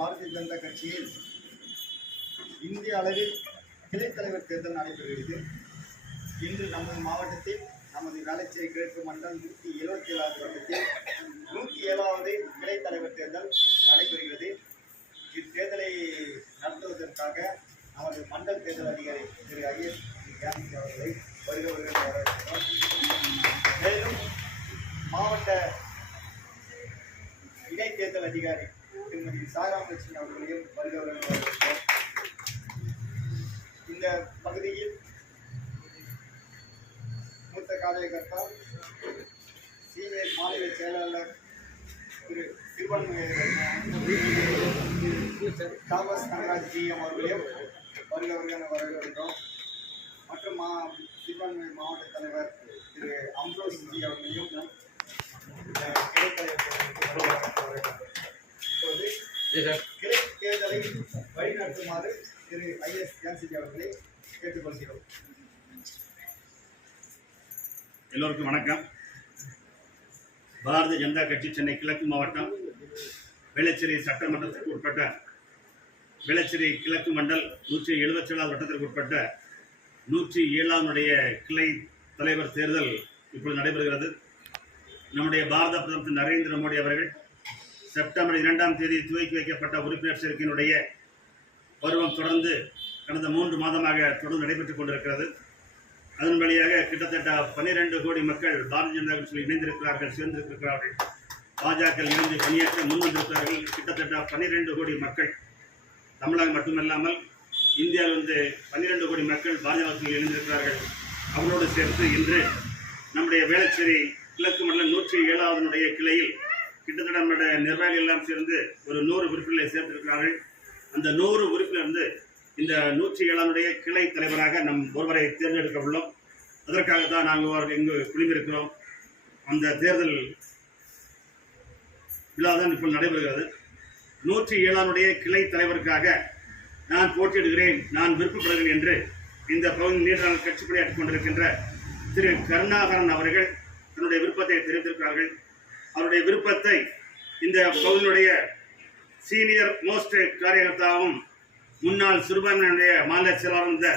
பாரதிய ஜனதா கட்சியில் இந்திய அளவில் கிளைத் தலைவர் தேர்தல் நடைபெறுகிறது. இன்று நமது மாவட்டத்தில் நமது வேளச்சேரி கிழக்கு மண்டலம் 177வது வட்டத்தில் 107வது கிளைத் தலைவர் தேர்தல் நடைபெறுகிறது. இத்தேர்தலை நடத்துவதற்காக நமது மண்டல தேர்தல் அதிகாரி திரு ஐஎஸ் கேம்சி அவர்களை வருகிறவர்கள் வரவேற்கிறோம். மேலும் மாவட்ட இணை தேர்தல் அதிகாரி திருமதி சாராமலட்சுமி அவர்களையும் வருகிறவர்கள் வரவேற்கிறோம். இந்த பகுதியில் மூத்த காரியகர்த்தா சீனியர் மாநில செயலாளர் திரு தாமஸ் கனகராஜ் ஜிஎம் அவர்களையும் வருகிறவர்கள் வரவேற்கிறோம். மற்றும் சிறுபான்மை மாவட்ட தலைவர் திரு அம்ரோஸ் ஜி அவர்களையும் இப்போது கிளை தேர்தலை வழிநடத்துமாறு திரு ஐஎஸ் கேம்சி அவர்களை கேட்டுக்கொள்கிறோம். எல்லோருக்கும் வணக்கம். பாரதிய ஜனதா கட்சி சென்னை கிழக்கு மாவட்டம் வேளச்சேரி சட்டமன்றத்திற்கு உட்பட்ட வேளச்சேரி கிழக்கு மண்டல் 177வது வட்டத்திற்கு உட்பட்ட 107வது கிளை தலைவர் தேர்தல் இப்பொழுது நடைபெறுகிறது. நம்முடைய பாரத பிரதமர் திரு நரேந்திர மோடி அவர்கள் செப்டம்பர் 2ஆம் தேதி துவக்கி வைக்கப்பட்ட உறுப்பினர் சேர்க்கையினுடைய பருவம் தொடர்ந்து கடந்த 3 மாதமாக தொடர்ந்து நடைபெற்றுக் கொண்டிருக்கிறது. அதன் வழியாக கிட்டத்தட்ட 12 கோடி மக்கள் பாரதிய ஜனதா கட்சியில் இணைந்திருக்கிறார்கள், சேர்ந்திருக்கிறார்கள். பாஜக இணைந்து பணியாற்ற முன்வந்திருக்கிறார்கள். கிட்டத்தட்ட 12 கோடி மக்கள் தமிழகம் மட்டுமல்லாமல் இந்தியாவிலிருந்து 12 கோடி மக்கள் பாரதிய ஜனதாவில் இணைந்திருக்கிறார்கள். அவரோடு சேர்த்து இன்று நம்முடைய வேளச்சேரி கிழக்கு மண்டலம் 107வது கிளையில் கிட்டத்தட்ட நம்முடைய நிர்வாகிகள் எல்லாம் சேர்ந்து ஒரு 100 உறுப்பினர்களை சேர்த்திருக்கிறார்கள். அந்த 100 உறுப்பினர் இந்த 107வது கிளை தலைவராக நம் ஒருவரை தேர்ந்தெடுக்க உள்ளோம். அதற்காகத்தான் நாங்கள் இங்கு குழுமிருக்கிறோம். அந்த தேர்தல் விழா தான் இப்போ நடைபெறுகிறது. 107வது கிளை தலைவருக்காக நான் போட்டியிடுகிறேன், நான் விருப்பப்படுகிறேன் என்று இந்த பகுதி நீண்ட நாள் கட்சி பணியாற்றிக் கொண்டிருக்கின்ற திரு கருணாகரன் அவர்கள் தன்னுடைய விருப்பத்தை தெரிவித்திருக்கிறார்கள். அவருடைய விருப்பத்தை இந்த பகுதியினுடைய சீனியர் மோஸ்ட் காரியகர்த்தாவும் முன்னாள் சிறுபான்மையினுடைய மாநில செயலாளர் இருந்த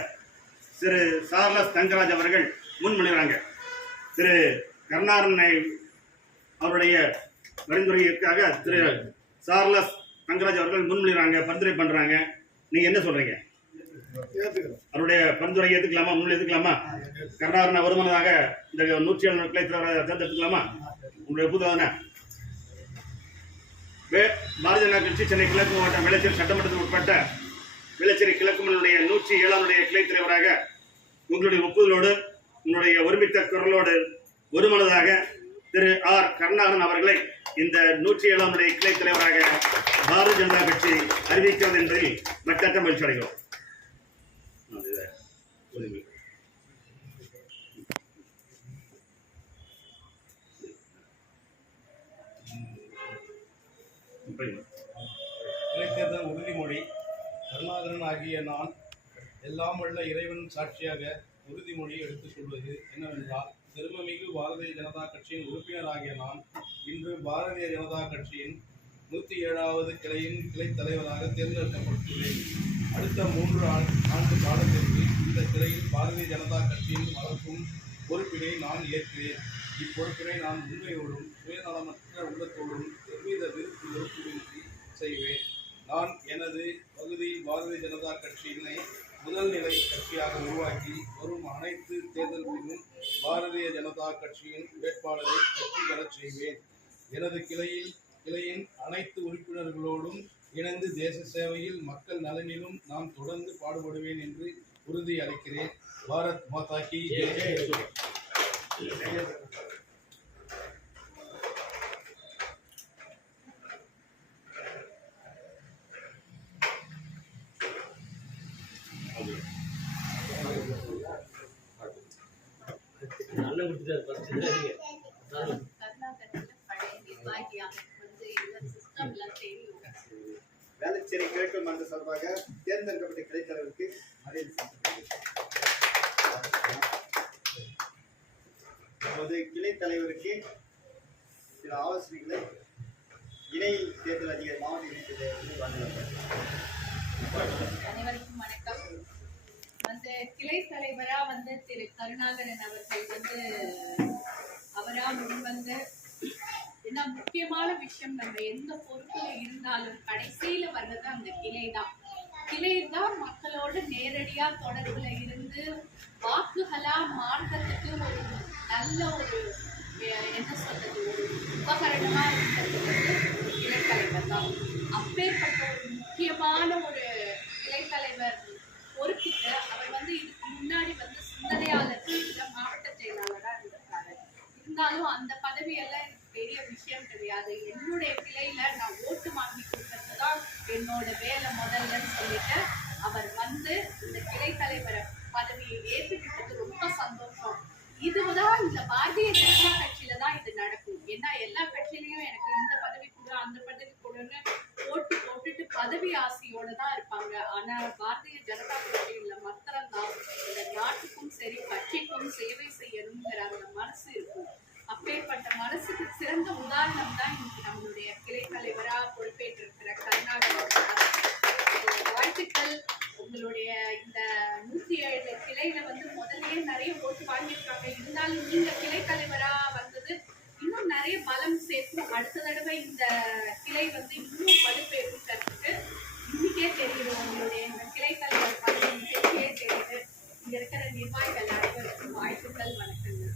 திரு சார்லஸ் தங்கராஜ் அவர்கள் முன்மொழிகிறாங்க. திரு கருணாகரனை அவருடைய பரிந்துரைக்காக திரு சார்லஸ் தங்கராஜ் அவர்கள் முன்மொழிகிறாங்க, பரிந்துரை பண்றாங்க. நீங்க என்ன சொல்றீங்க? அவருடைய பரிந்துரை ஏற்றுக்கலாமா? முன்னிலை ஏற்றுக்கலாமா? கருணாகரனை வருமானதாக இந்த 107 கிளை தலைவரை தேர்ந்தெடுத்துக்கலாமா? உங்களுடைய ஒப்புதல் பாரதிய ஜனதா கட்சி சென்னை கிழக்கு மாவட்டம் வேளச்சேரி சட்டமன்றத்துக்கு உட்பட்ட வேளச்சேரி கிழக்கு மண்டலுடைய 107வது கிளை தலைவராக உங்களுடைய ஒப்புதலோடு உங்களுடைய ஒருமித்த குரலோடு ஒருமனதாக திரு ஆர் கருணாகரன் அவர்களை இந்த 107வது கிளை தலைவராக பாரதிய ஜனதா கட்சி அறிவிக்கிறது என்பதில் மற்ற மகிழ்ச்சி அடைகிறோம். இடைத்தேர்தல் உறுதிமொழி. கருணாகரன் ஆகிய நான் எல்லாம் உள்ள இறைவன் சாட்சியாக உறுதிமொழி எடுத்துக் கொள்வது என்னவென்றால், பெருமைமிகு பாரதிய ஜனதா கட்சியின் உறுப்பினராகிய நான் இன்று பாரதிய ஜனதா கட்சியின் 107வது கிளையின் கிளை தலைவராக தேர்ந்தெடுக்கப்பட்டுள்ளேன். அடுத்த 3 ஆண்டு காலத்திற்கு இந்த கிளையில் பாரதிய ஜனதா கட்சியின் வளர்க்கும் பொறுப்பினை நான் ஏற்கிறேன். இப்பொறுப்பினை நான் உண்மையோடும் சுயநலமற்ற உள்ளத்தோடும் எவ்வித வெறுப்பின்றி செய்வேன். நான் எனது பகுதி பாரதிய ஜனதா கட்சியினை முதல்நிலை கட்சியாக உருவாக்கி வரும் அனைத்து தேர்தல்களிலும் பாரதிய ஜனதா கட்சியின் வேட்பாளரை வெற்றி பெறச் செய்வேன். எனது கிளையின் அனைத்து உறுப்பினர்களோடும் இணைந்து தேச சேவையில் மக்கள் நலனிலும் நான் தொடர்ந்து பாடுபடுவேன் என்று உறுதி அளிக்கிறேன். பாரத் மாதா கி ஜெய். வேளச்சேரி கிழக்கு மண்டல சார்பாக தேர்ந்தெடுக்கப்பட்ட கிளை தலைவருக்கு மரியாதை செலுத்துகிறேன். கிளை தலைவருக்கு சில ஆலோசனைகளை இணை தேர்தல் அதிகாரி மாவட்ட இணை தேர்தல் வழங்கப்பட்டது. அனைவருக்கும் வணக்கம். கிளை தலைவரா திரு கருணாகரன் அவர்கள் அவரா முன்வந்து ஏன்னா முக்கியமான விஷயம், நம்ம எந்த பொறுப்புல இருந்தாலும் கடைசியில வர்றது அந்த கிளை தான் மக்களோடு நேரடியா தொடர்புல இருந்து வாக்குகளா மாற்றத்துக்கு ஒரு நல்ல ஒரு என்ன சொல்றது ஒரு உபகரணமா இருக்கிறது கிளை தலைவர் தான். அப்பேற்பட்ட ஒரு முக்கியமான ஒரு கிளை தலைவர் பொறுப்பிட்டு அவர் இதுக்கு முன்னாடி சிந்தனையாளர் மாவட்ட செயலாளராக இருந்திருக்காரு. இருந்தாலும் அந்த பதவியெல்லாம் எனக்கு பெரிய விஷயம் கிடையாது. என்னுடைய கிளையில நான் ஓட்டு வாங்கி கொடுக்கறதுதான் என்னோட வேலை முதல்லன்னு சொல்லிட்டு அவர் இந்த கிளை தலைவர் பதவியை ஏற்றுக்கிட்டது ரொம்ப சந்தோஷம். இதுதான் இந்த பாரதிய ஜனதா கட்சியில தான் இது நடக்கும். ஏன்னா எல்லா கட்சியிலையும் எனக்கு இந்த பதவி கொடு அந்த பதவி கொடுன்னு ஓட்டு போட்டுட்டு பதவி ஆசையோட தான் இருப்பாங்க. ஆனா பாரதிய ஜனதா கட்சியில மாத்திரம்தான் இந்த நாட்டுக்கும் சரி கட்சிக்கும் சேவை செய்யணுங்கிற அந்த மனசு இருக்கும். அப்பேற்பட்ட மனசுக்கு சிறந்த உதாரணம் தான் இன்னைக்கு நம்மளுடைய கிளை தலைவரா பொறுப்பேற்றிருக்கிற கருணாகரன். வாழ்த்துக்கள். உங்களுடைய இந்த 107 கிளையில முதல்லயே நிறைய ஓட்டு வாங்கியிருக்காங்க. இருந்தாலும் நீங்க கிளை தலைவரா வந்தது இன்னும் நிறைய பலம் சேர்க்கும். அடுத்த தடவை இந்த கிளை இன்னும் வலுப்பெறுக்கிறதுக்கு இன்னைக்கே தெரியுது. உங்களுடைய இந்த கிளை தலைவர் பதவி தெரியுது. இங்க இருக்கிற நிர்வாகிகள் அனைவருக்கும் வாழ்த்துக்கள். வணக்கங்கள்.